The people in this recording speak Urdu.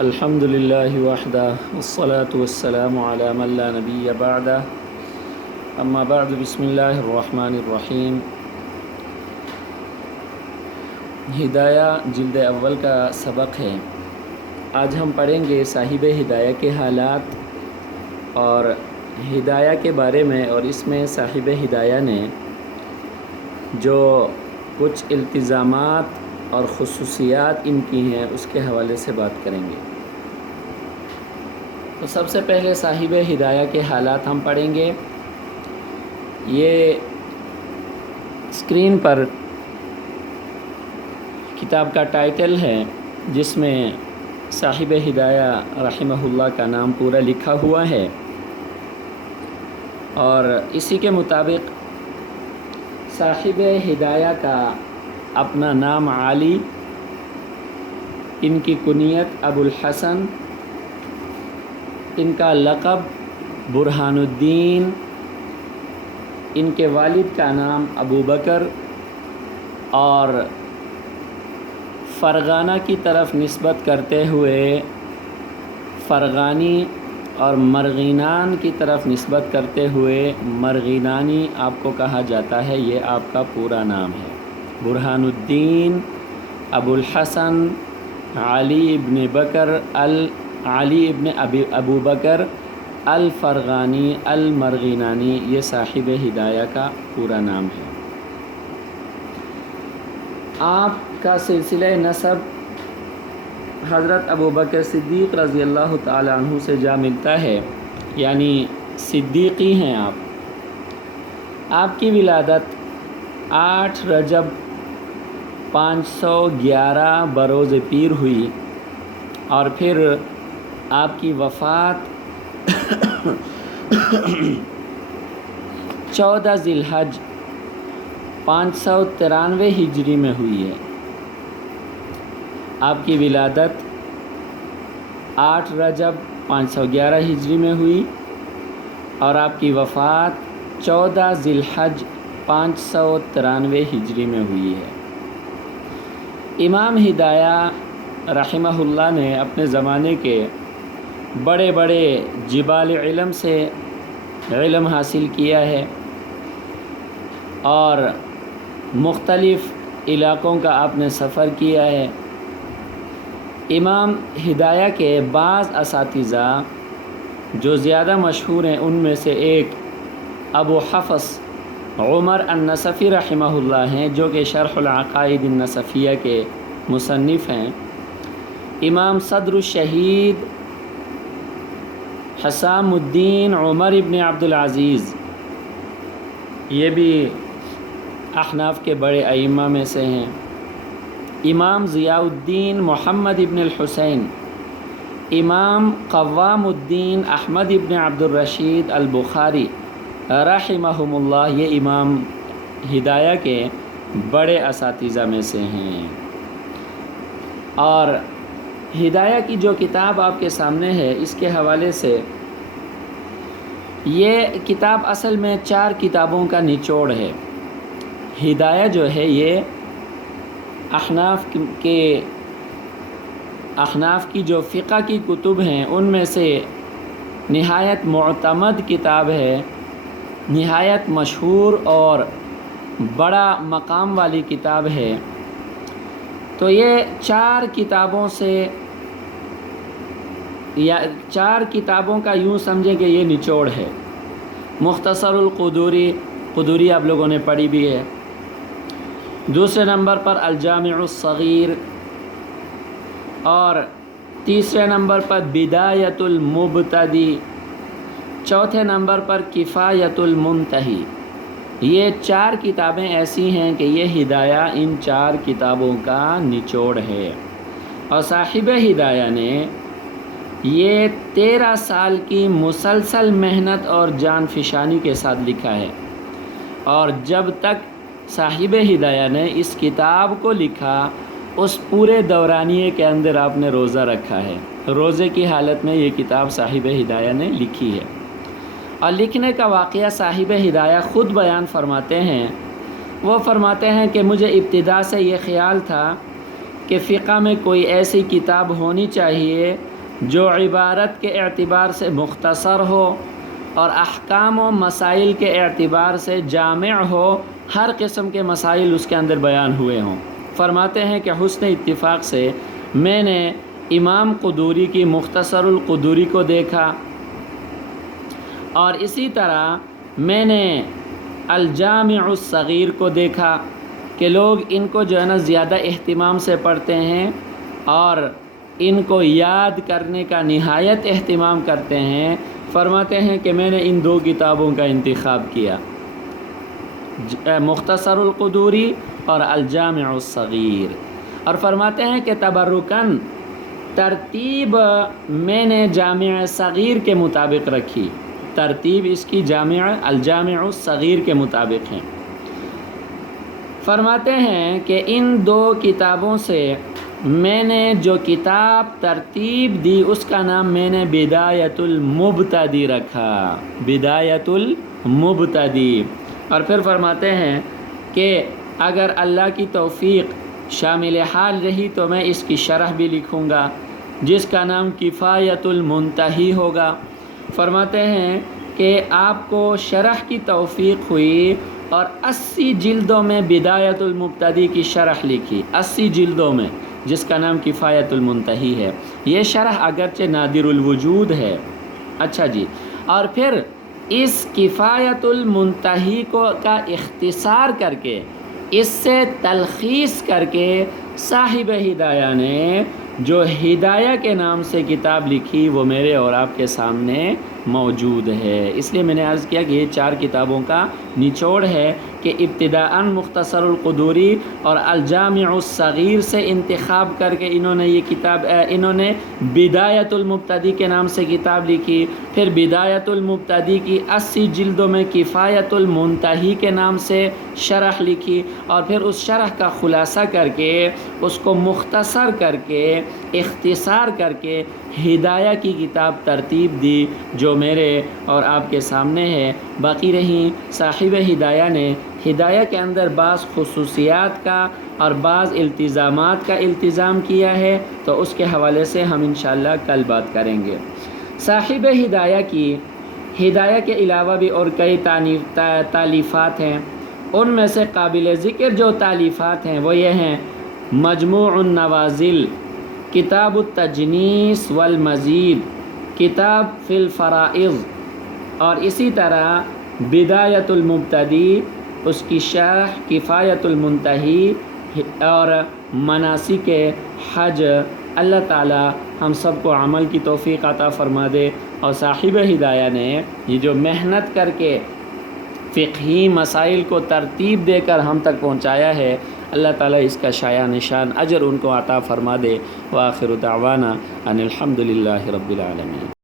الحمد للہ وحدہ والصلاة والسلام علی من لا نبی بعدہ اما بعد بسم اللہ الرحمن الرحیم۔ ہدایہ جلد اول کا سبق ہے۔ آج ہم پڑھیں گے صاحب ہدایہ کے حالات اور ہدایہ کے بارے میں، اور اس میں صاحب ہدایہ نے جو کچھ التزامات اور خصوصیات ان کی ہیں اس کے حوالے سے بات کریں گے۔ تو سب سے پہلے صاحب ہدایہ کے حالات ہم پڑھیں گے۔ یہ اسکرین پر کتاب کا ٹائٹل ہے جس میں صاحب ہدایہ رحمہ اللہ کا نام پورا لکھا ہوا ہے، اور اسی کے مطابق صاحب ہدایہ کا اپنا نام علی، ان کی کنیت ابو الحسن، ان کا لقب برہان الدین، ان کے والد کا نام ابو بکر، اور فرغانہ کی طرف نسبت کرتے ہوئے فرغانی، اور مرغینان کی طرف نسبت کرتے ہوئے مرغینانی آپ کو کہا جاتا ہے۔ یہ آپ کا پورا نام ہے، برہان الدین ابو الحسن علی ابن بکر علی ابن ابو بکر الفرغانی المرغینانی، یہ صاحب ہدایہ کا پورا نام ہے۔ آپ کا سلسلہ نسب حضرت ابو بکر صدیق رضی اللہ تعالی عنہ سے جا ملتا ہے، یعنی صدیقی ہیں آپ۔ آپ کی ولادت 8 رجب 511 بروز پیر ہوئی، اور پھر آپ کی وفات 14 ذی الحج 593 ہجری میں ہوئی ہے۔ آپ کی ولادت 8 رجب 511 ہجری میں ہوئی، اور آپ کی وفات 14 ذی الحج 593 ہجری میں ہوئی ہے۔ امام ہدایہ رحمہ اللہ نے اپنے زمانے کے بڑے بڑے جبال علم سے علم حاصل کیا ہے، اور مختلف علاقوں کا آپ نے سفر کیا ہے۔ امام ہدایہ کے بعض اساتذہ جو زیادہ مشہور ہیں ان میں سے ایک ابو حفص عمر النصفی رحمہ اللہ ہیں، جو کہ شرح العقائد النصفیہ کے مصنف ہیں۔ امام صدر الشہید حسام الدین عمر ابن عبد العزیز، یہ بھی احناف کے بڑے ائمہ میں سے ہیں۔ امام ضیاء الدین محمد ابن الحسین، امام قوام الدین احمد ابن عبد الرشید البخاری رحمہم اللہ، یہ امام ہدایہ کے بڑے اساتذہ میں سے ہیں۔ اور ہدایہ کی جو کتاب آپ کے سامنے ہے، اس کے حوالے سے یہ کتاب اصل میں 4 کتابوں کا نچوڑ ہے۔ ہدایہ جو ہے یہ احناف کی جو فقہ کی کتب ہیں ان میں سے نہایت معتمد کتاب ہے، نہایت مشہور اور بڑا مقام والی کتاب ہے۔ تو یہ 4 کتابوں سے، یا 4 کتابوں کا یوں سمجھیں کہ یہ نچوڑ ہے۔ مختصر القدوری آپ لوگوں نے پڑھی بھی ہے۔ دوسرے نمبر پر الجامع الصغیر، اور تیسرے نمبر پر بدایۃ المبتدی، چوتھے نمبر پر کفایۃ المنتہی۔ یہ 4 کتابیں ایسی ہیں کہ یہ ہدایہ ان 4 کتابوں کا نچوڑ ہے، اور صاحب ہدایہ نے یہ 13 سال کی مسلسل محنت اور جان فشانی کے ساتھ لکھا ہے۔ اور جب تک صاحب ہدایہ نے اس کتاب کو لکھا، اس پورے دورانیے کے اندر آپ نے روزہ رکھا ہے۔ روزے کی حالت میں یہ کتاب صاحب ہدایہ نے لکھی ہے، اور لکھنے کا واقعہ صاحب ہدایہ خود بیان فرماتے ہیں۔ وہ فرماتے ہیں کہ مجھے ابتدا سے یہ خیال تھا کہ فقہ میں کوئی ایسی کتاب ہونی چاہیے جو عبارت کے اعتبار سے مختصر ہو اور احکام و مسائل کے اعتبار سے جامع ہو، ہر قسم کے مسائل اس کے اندر بیان ہوئے ہوں۔ فرماتے ہیں کہ حسن اتفاق سے میں نے امام قدوری کی مختصر القدوری کو دیکھا، اور اسی طرح میں نے الجامع الصغیر کو دیکھا کہ لوگ ان کو جو ہے نا زیادہ اہتمام سے پڑھتے ہیں اور ان کو یاد کرنے کا نہایت اہتمام کرتے ہیں۔ فرماتے ہیں کہ میں نے ان دو کتابوں کا انتخاب کیا، مختصر القدوری اور الجامع الصغیر، اور فرماتے ہیں کہ تبرکاً ترتیب میں نے جامع صغیر کے مطابق رکھی، ترتیب اس کی الجامع الصغیر کے مطابق ہے۔ فرماتے ہیں کہ ان دو کتابوں سے میں نے جو کتاب ترتیب دی اس کا نام میں نے بدایت المبتدی رکھا، بدایت المبتدی۔ اور پھر فرماتے ہیں کہ اگر اللہ کی توفیق شامل حال رہی تو میں اس کی شرح بھی لکھوں گا جس کا نام کفایت المنتہی ہوگا۔ فرماتے ہیں کہ آپ کو شرح کی توفیق ہوئی اور 80 جلدوں میں بدایت المبتدی کی شرح لکھی، 80 جلدوں میں، جس کا نام کفایت المنتہی ہے۔ یہ شرح اگرچہ نادر الوجود ہے۔ اچھا جی، اور پھر اس کفایت المنتہی کا اختصار کر کے، اس سے تلخیص کر کے صاحب ہدایہ نے جو ہدایہ کے نام سے کتاب لکھی وہ میرے اور آپ کے سامنے موجود ہے۔ اس لیے میں نے عرض کیا کہ یہ 4 کتابوں کا نچوڑ ہے کہ ابتداءً مختصر القدوری اور الجامع الصغیر سے انتخاب کر کے انہوں نے بدایت المبتدی کے نام سے کتاب لکھی، پھر بدایت المبتدی کی 80 جلدوں میں کفایت المنتہی کے نام سے شرح لکھی، اور پھر اس شرح کا خلاصہ کر کے اس کو مختصر کر کے اختصار کر کے ہدایہ کی کتاب ترتیب دی جو میرے اور آپ کے سامنے ہے۔ باقی رہیں صاحب ہدایہ نے ہدایہ کے اندر بعض خصوصیات کا اور بعض التزامات کا التزام کیا ہے، تو اس کے حوالے سے ہم انشاءاللہ کل بات کریں گے۔ صاحب ہدایہ کی ہدایہ کے علاوہ بھی اور کئی تالیفات ہیں، ان میں سے قابل ذکر جو تالیفات ہیں وہ یہ ہیں: مجموع النوازل، کتاب التجنیس والمزید، کتاب فی الفرائض، اور اسی طرح بدایت المبتدی، اس کی شرح کفایت المنتہی اور مناسک حج۔ اللہ تعالی ہم سب کو عمل کی توفیق عطا فرما دے، اور صاحب ہدایہ نے یہ جو محنت کر کے فقہی مسائل کو ترتیب دے کر ہم تک پہنچایا ہے، اللہ تعالیٰ اس کا شایع نشان اجر ان کو عطا فرما دے۔ وآخر دعوانا ان الحمد للہ رب العالمین۔